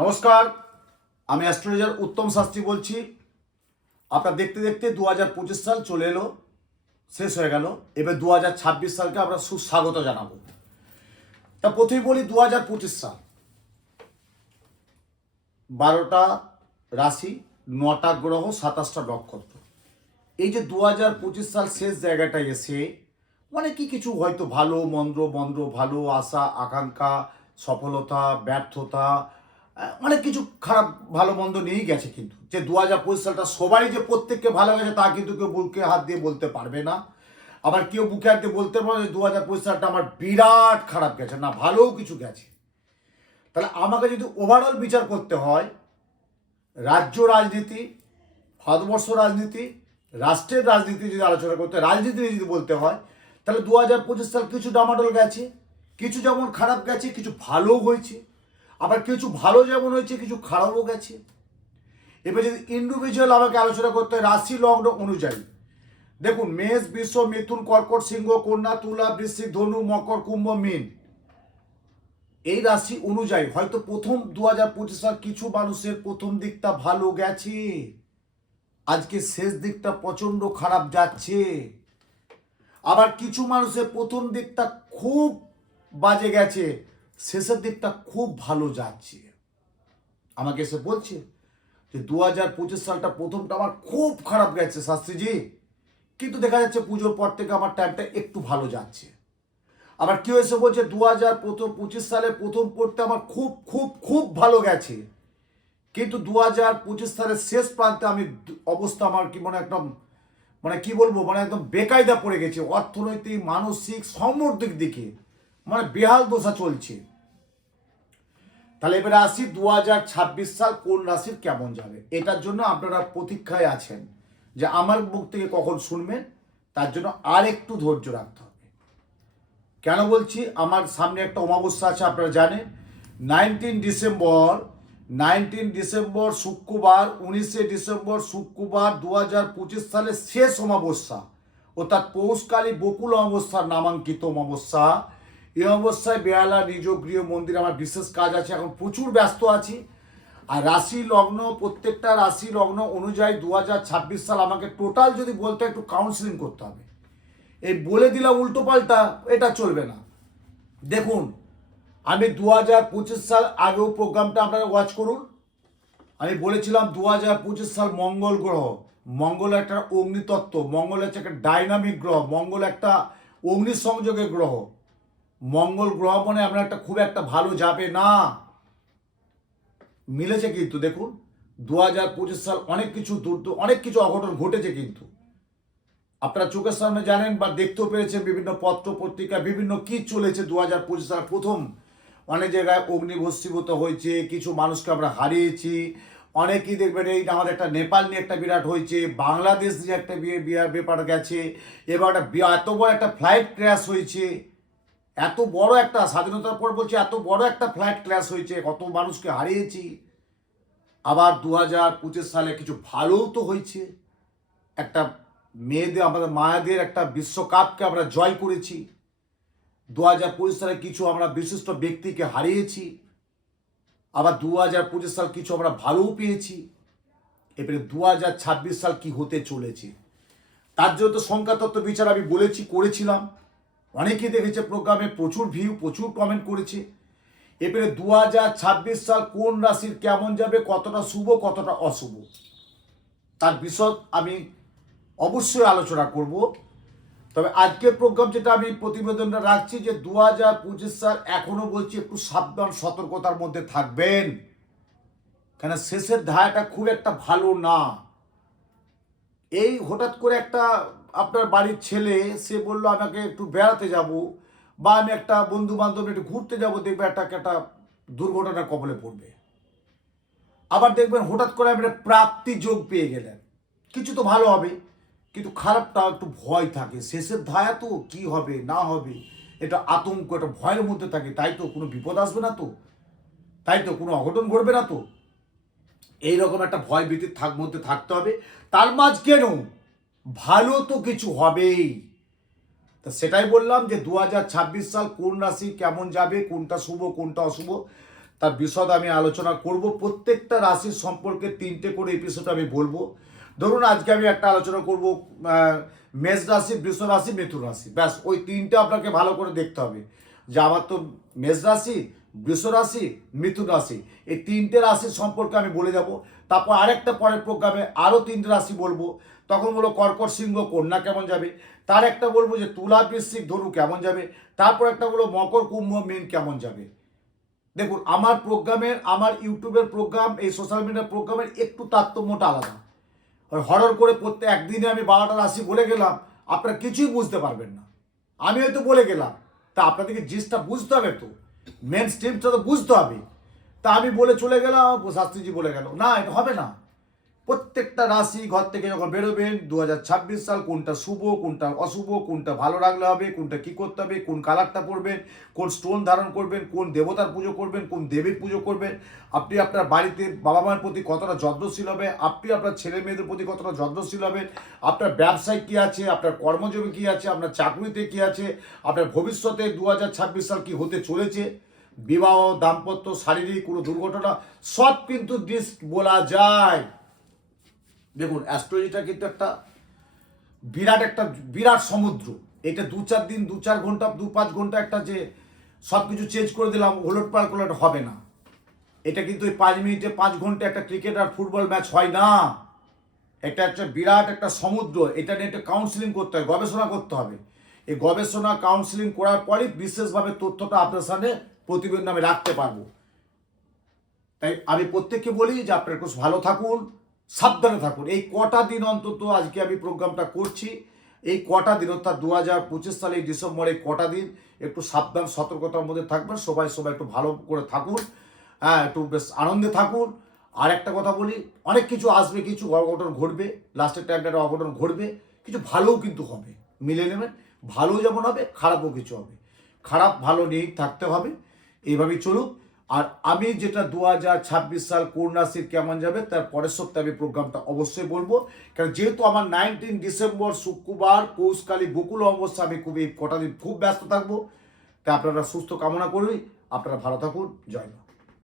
নমস্কার, আমি অ্যাস্ট্রোলজার উত্তম শাস্ত্রী বলছি। আপনার দেখতে দেখতে দু হাজার পঁচিশ সাল চলে এলো, শেষ হয়ে গেল। এবার দু হাজার ছাব্বিশ সালকে আমরা সুস্বাগত জানাব। তা প্রথমেই বলি দু হাজার পঁচিশ সাল। বারোটা রাশি, নটা গ্রহ, সাতাশটা নক্ষত্র। এই যে দু হাজার পঁচিশ সাল শেষ জায়গাটায় এসে অনেকই কিছু হয়তো ভালো, মন্দ মন্দ, ভালো, আশা, আকাঙ্ক্ষা, সফলতা, ব্যর্থতা অনেক কিছু খারাপ, ভালো, মন্দ নিয়েই গেছে কিন্তু। যে দু হাজার পঁচিশ সালটা সবাই যে প্রত্যেককে ভালো গেছে তা কিন্তু কেউ বুকে হাত দিয়ে বলতে পারবে না। আবার কেউ বুকে হাত দিয়ে বলতে পারবে যে দু হাজার পঁচিশ সালটা আমার বিরাট খারাপ গেছে। না, ভালোও কিছু গেছে। তাহলে আমাকে যদি ওভারঅল বিচার করতে হয়, রাজ্য রাজনীতি, ভারতবর্ষ রাজনীতি, রাষ্ট্রের রাজনীতি যদি আলোচনা করতে রাজনীতি যদি বলতে হয়, তাহলে দু হাজার পঁচিশ সাল কিছু ডামাডোল গেছে, কিছু যেমন খারাপ গেছে, কিছু ভালো হয়েছে। আবার কিছু ভালো যেমন হয়েছে, কিছু খারাপও গেছে। এবার যদি ইন্ডিভিজুয়াল আমাকে আলোচনা করতে হয়, রাশি লগ্ন অনুযায়ী। দেখুন, মেষ, বিশ্ব, মিথুন, কর্কট, সিংহ, কন্যা, তুলা, বৃশ্চিক, ধনু, মকর, কুম্ভ, মীন। এই রাশি অনুযায়ী, হয়তো প্রথম দু হাজার পঁচিশ সাল কিছু মানুষের প্রথম দিকটা ভালো গেছে। আজকে শেষ দিকটা প্রচণ্ড খারাপ যাচ্ছে। আবার কিছু মানুষের প্রথম দিকটা খুব বাজে গেছে। শেষের দিকটা খুব ভালো যাচ্ছে। আমাকে এসে বলছে যে দু হাজার পঁচিশ সালটা প্রথমটা আমার খুব খারাপ গেছে শাস্ত্রীজি। কিন্তু দেখা যাচ্ছে পুজোর পর থেকে আমার টাইমটা একটু ভালো যাচ্ছে। আবার কেউ এসে বলছে দু হাজার প্রথম পঁচিশ সালে প্রথম পড়তে আমার খুব খুব খুব ভালো গেছে। কিন্তু দু হাজার পঁচিশ সালের শেষ প্রান্তে আমি অবস্থা আমার কি মানে একদম মানে কি বলব মানে একদম বেকায়দা পড়ে গেছে। অর্থনৈতিক, মানসিক সমর্থিক দিকে মানে বেহাল দশা চলছে। তাহলে এবারে আসি দু হাজার ছাব্বিশ সাল কোন রাশির কেমন যাবে? এটার জন্য আপনারা প্রতীক্ষায় আছেন যে আমার মুখ থেকে কখন শুনবেন, তার জন্য আর একটু ধৈর্য রাখতে হবে। কেন বলছি? আমার সামনে একটা অমাবস্যা আছে, আপনারা জানেন। নাইনটিন ডিসেম্বর নাইনটিন ডিসেম্বর, শুক্রবার, উনিশে ডিসেম্বর, শুক্রবার দু হাজার পঁচিশ সালের শেষ অমাবস্যা। অর্থাৎ পৌষকালী বকুল অমাবস্যার নামাঙ্কিত অমাবস্যা। এই অবস্থায় বেহালা নিজ গৃহ মন্দির, আমার বিশেষ কাজ আছে, এখন প্রচুর ব্যস্ত আছি। আর রাশি লগ্ন, প্রত্যেকটা রাশি লগ্ন অনুযায়ী দু হাজার ছাব্বিশ সাল আমাকে টোটাল যদি বলতে একটু কাউন্সিলিং করতে হবে। এই বলে দিলাম উল্টো পাল্টা, এটা চলবে না। দেখুন, আমি দু হাজার পঁচিশ সাল আগেও প্রোগ্রামটা আপনারা ওয়াচ করুন। আমি বলেছিলাম দু হাজার পঁচিশ সাল মঙ্গল গ্রহ। মঙ্গল একটা অগ্নিতত্ত্ব, মঙ্গল হচ্ছে একটা ডাইনামিক গ্রহ, মঙ্গল একটা অগ্নি সংযোগের গ্রহ। মঙ্গল গ্রহ মানে আমরা একটা খুব একটা ভালো যাবে না। মিলেছে কিন্তু, দেখুন দু হাজার পঁচিশ সাল অনেক কিছু দূর অনেক কিছু অঘটন ঘটেছে কিন্তু। আপনারা চোখের সামনে জানেন বা দেখতেও পেরেছেন বিভিন্ন পত্র পত্রিকা বিভিন্ন কি চলেছে দু হাজার পঁচিশ সাল প্রথম। অনেক জায়গায় অগ্নিভস্মীভূত হয়েছে, কিছু মানুষকে আমরা হারিয়েছি। অনেকেই দেখবেন এই আমাদের একটা নেপাল নিয়ে একটা বিরাট হয়েছে, বাংলাদেশ নিয়ে একটা বিয়ে, বিয়ে- ব্যাপার গেছে। এবার একটা এত বড় একটা ফ্লাইট ক্র্যাশ হয়েছে। এত বড় একটা স্বাধীনতার পর বলছি, এত বড় একটা ফ্ল্যাট ক্র্যাশ হয়েছে, কত মানুষকে হারিয়েছি। আবার দু হাজার পঁচিশ সালে কিছু ভালোও তো হয়েছে। একটা মেয়েদের, আমাদের মায়েদের একটা বিশ্বকাপকে আমরা জয় করেছি। দু হাজার পঁচিশ সালে কিছু আমরা বিশিষ্ট ব্যক্তিকে হারিয়েছি। আবার দু হাজার পঁচিশ সাল কিছু আমরা ভালোও পেয়েছি। এবারে দু হাজার ছাব্বিশ সাল কি হতে চলেছে? তার জন্য তো সংখ্যাতত্ত্ব বিচার আমি বলেছি, করেছিলাম। অনেকেই দেখেছে প্রোগ্রামে প্রচুর ভিউ, প্রচুর কমেন্ট করেছে। এবারে দু হাজার ছাব্বিশ সাল কোন রাশির কেমন যাবে, কতটা শুভ, কতটা অশুভ? তার বিশদ আমি অবশ্যই আলোচনা করব। তবে আজকের প্রোগ্রাম যেটা আমি প্রতিবেদনটা রাখছি যে দু হাজার পঁচিশ সাল এখনও বলছি একটু সাবধান, সতর্কতার মধ্যে থাকবেন। কেন শেষের ধারাটা খুব একটা ভালো না। এই হঠাৎ করে একটা আপনার বাড়ির ছেলে, সে বলল, আমাকে একটু বেড়াতে যাব। বা, আমি একটা বন্ধু বান্ধব একটু ঘুরতে যাব। দেখবে একটা একটা দুর্ঘটনার কবলে পড়বে। আবার দেখবেন হঠাৎ করে আপনি প্রাপ্তি যোগ পেয়ে গেলেন। কিছু তো ভালো হবে, কিন্তু খারাপটা একটু ভয় থাকে। শেষের ধায়া তো, কি হবে, না হবে, এটা আতঙ্ক, একটা ভয়ের মধ্যে থাকে। তাই তো কোনো বিপদ আসবে না তো, তাই তো কোনো অঘটন ঘটবে না তো। এইরকম একটা ভয় ভীতির থাক, মধ্যে থাকতে হবে। তার মাঝ কেন ভালো তো কিছু হবেই। তা সেটাই বললাম যে দু হাজার ছাব্বিশ সাল কোন রাশি কেমন যাবে, কোনটা শুভ, কোনটা অশুভ, তার বিশদ আমি আলোচনা করব। প্রত্যেকটা রাশির সম্পর্কে তিনটে করে এপিসোড আমি বলব। ধরুন আজকে আমি একটা আলোচনা করব মেষ রাশি, বৃষ রাশি, মিথুন রাশি। ব্যাস, ওই তিনটে আপনাকে ভালো করে দেখতে হবে। যে আমার তো মেষ রাশি, বৃষ রাশি, মিথুন রাশি, এই তিনটে রাশির সম্পর্কে আমি বলে যাব। তারপর আরেকটা পরের প্রোগ্রামে আরও তিনটে রাশি বলব। তখন বলব কর্কট সিংহ কন্যা কেমন যাবে? তার একটা বলব যে তুলা বৃশ্চিক ধনু কেমন যাবে? তারপর একটা বলব মকর কুম্ভ মিন কেমন যাবে? দেখুন, আমার প্রোগ্রামের, আমার ইউটিউবের প্রোগ্রাম, এই সোশ্যাল মিডিয়ার প্রোগ্রামের একটু তারতম্যটা আলাদা। হরর করে প্রত্যেক একদিনে আমি বারোটা রাশি বলে গেলাম, আপনারা কিছুই বুঝতে পারবেন না। আমি হয়তো বলে গেলাম, তা আপনাদেরকে জিনিসটা বুঝতে হবে তো। মেন স্ট্রিমটা তো বুঝতে হবে। তা আমি বলে চলে গেলাম শাস্ত্রীজি বলে গেল, না, এটা হবে না। প্রত্যেকটা রাশি ঘর থেকে যখন বেরোবেন দু হাজার ছাব্বিশ সাল কোনটা শুভ, কোনটা অশুভ, কোনটা ভালো রাখলে হবে, কোনটা কি করতে হবে, কোন কালারটা পরবেন, কোন স্টোন ধারণ করবেন, কোন দেবতার পুজো করবেন, কোন দেবীর পুজো করবেন, আপনি আপনার বাড়িতে বাবা মায়ের প্রতি কতটা যত্নশীল হবে আপনি আপনার ছেলে মেয়েদের প্রতি কতটা যত্নশীল হবেন, আপনার ব্যবসায় কি আছে, আপনার কর্মজীবী কি আছে, আপনার চাকরিতে কি আছে, আপনার ভবিষ্যতে দু হাজার ছাব্বিশ সাল কি হতে চলেছে, বিবাহ, দাম্পত্য, শারীরিক কোনো দুর্ঘটনা, সব কিন্তু দিস বলা যায়। দেখুন অ্যাস্ট্রোলজিটা কিন্তু একটা বিরাট একটা, বিরাট সমুদ্র। এটা দু চার দিন, দু চার ঘণ্টা, দু পাঁচ ঘণ্টা একটা যে সব কিছু চেঞ্জ করে দিলাম, ওলট পাল করলে হবে না। এটা কিন্তু ওই পাঁচ মিনিটে, পাঁচ ঘণ্টা একটা ক্রিকেট আর ফুটবল ম্যাচ হয় না। এটা একটা বিরাট একটা সমুদ্র। এটা নিয়ে একটা কাউন্সিলিং করতে হয়, গবেষণা করতে হবে। এই গবেষণা কাউন্সিলিং করার পরই বিশেষভাবে তথ্যটা আপনার সামনে প্রতিবেদন আমি রাখতে পারব। তাই আমি প্রত্যেককে বলি যে আপনারা একটু ভালো থাকুন। সাবধানে থাকুন। এই কটা দিন অন্তত আজকে আমি প্রোগ্রামটা করছি। এই কটা দিন, অর্থাৎ দু হাজার পঁচিশ সালে ডিসেম্বরে কটা দিন একটু সাবধান, সতর্কতার মধ্যে থাকবেন। সবাই সবাই একটু ভালো করে থাকুন। হ্যাঁ একটু বেশ আনন্দে থাকুন। আর একটা কথা বলি, অনেক কিছু আসবে, কিছু অঘটন ঘটবে। লাস্টের টাইমটা একটা অঘটন ঘটবে। কিছু ভালোও কিন্তু হবে, মিলে নেবেন। ভালো যেমন হবে, খারাপও কিছু হবে। খারাপ, ভালো নিয়েই থাকতে হবে। এইভাবেই চলুক। আর আমি যেটা দু হাজার ছাব্বিশ সাল কোন রাশির কেমন যাবে তার পরের সপ্তাহে আমি প্রোগ্রামটা অবশ্যই বলব। কারণ যেহেতু আমার নাইনটিন ডিসেম্বর, শুক্রবার কৌশকালী বকুল অমাবস্যা, আমি খুবই কটা দিন খুব ব্যস্ত থাকব। তাই আপনারা সুস্থ কামনা করবি আপনারা ভালো থাকুন। জয় মা।